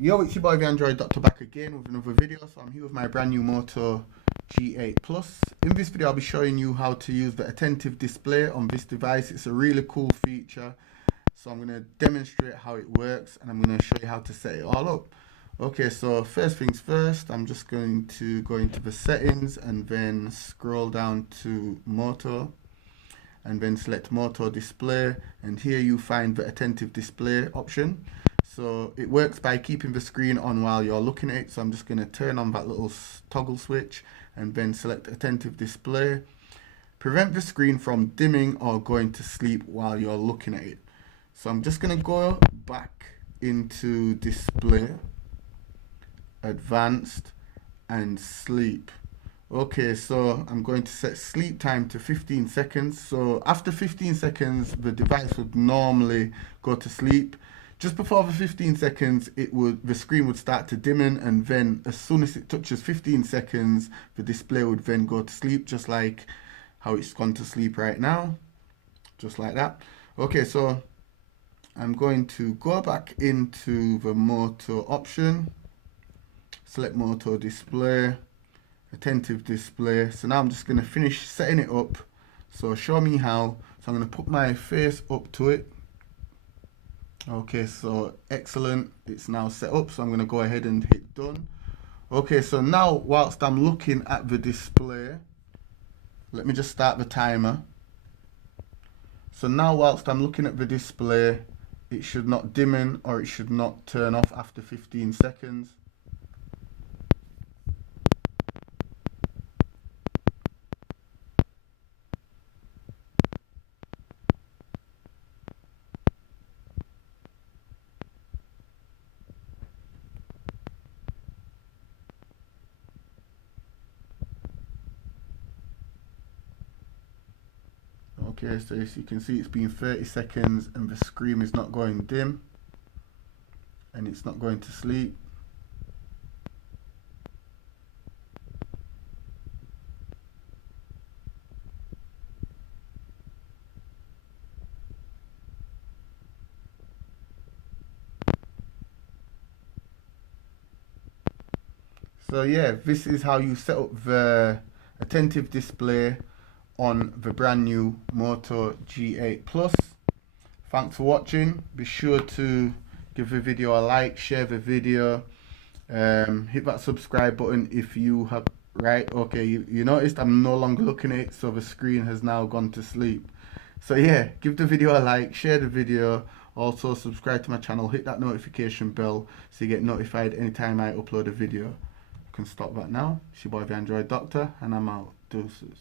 Yo, it's your boy the Android Doctor back again with another video. So I'm here with my brand new Moto G8 Plus. In this video I'll be showing you how to use the attentive display on this device. It's a really cool feature. So I'm going to demonstrate how it works and I'm going to show you how to set it all up. Okay, so first things first, I'm just going to go into the settings and then scroll down to Moto and then select Moto display, and here you find the attentive display option. So it works by keeping the screen on while you're looking at it. So I'm just going to turn on that little toggle switch and then select attentive display. Prevent the screen from dimming or going to sleep while you're looking at it. So I'm just going to go back into display, advanced, and sleep. Okay, so I'm going to set sleep time to 15 seconds. So after 15 seconds, the device would normally go to sleep. Just before the 15 seconds, the screen would start to dimmen, and then as soon as it touches 15 seconds, the display would then go to sleep, just like how it's gone to sleep right now, just like that. Okay, so I'm going to go back into the Moto option, select Moto display, attentive display. So now I'm just going to finish setting it up. So show me how. So I'm going to put my face up to it. Okay, so excellent, it's now set up, so I'm going to go ahead and hit done. Okay, so now whilst I'm looking at the display, let me just start the timer. So now whilst I'm looking at the display, it should not dim in or it should not turn off after 15 seconds. Okay, so as you can see, it's been 30 seconds and the screen is not going dim and it's not going to sleep. So yeah, this is how you set up the attentive display on the brand new Moto G8 Plus. Thanks for watching. Be sure to give the video a like, share the video, hit that subscribe button if you have, right, okay, you noticed I'm no longer looking at it, so the screen has now gone to sleep. So yeah, give the video a like, share the video, also subscribe to my channel, hit that notification bell so you get notified anytime I upload a video. You can stop that now. It's your boy the Android Doctor and I'm out. Deuces.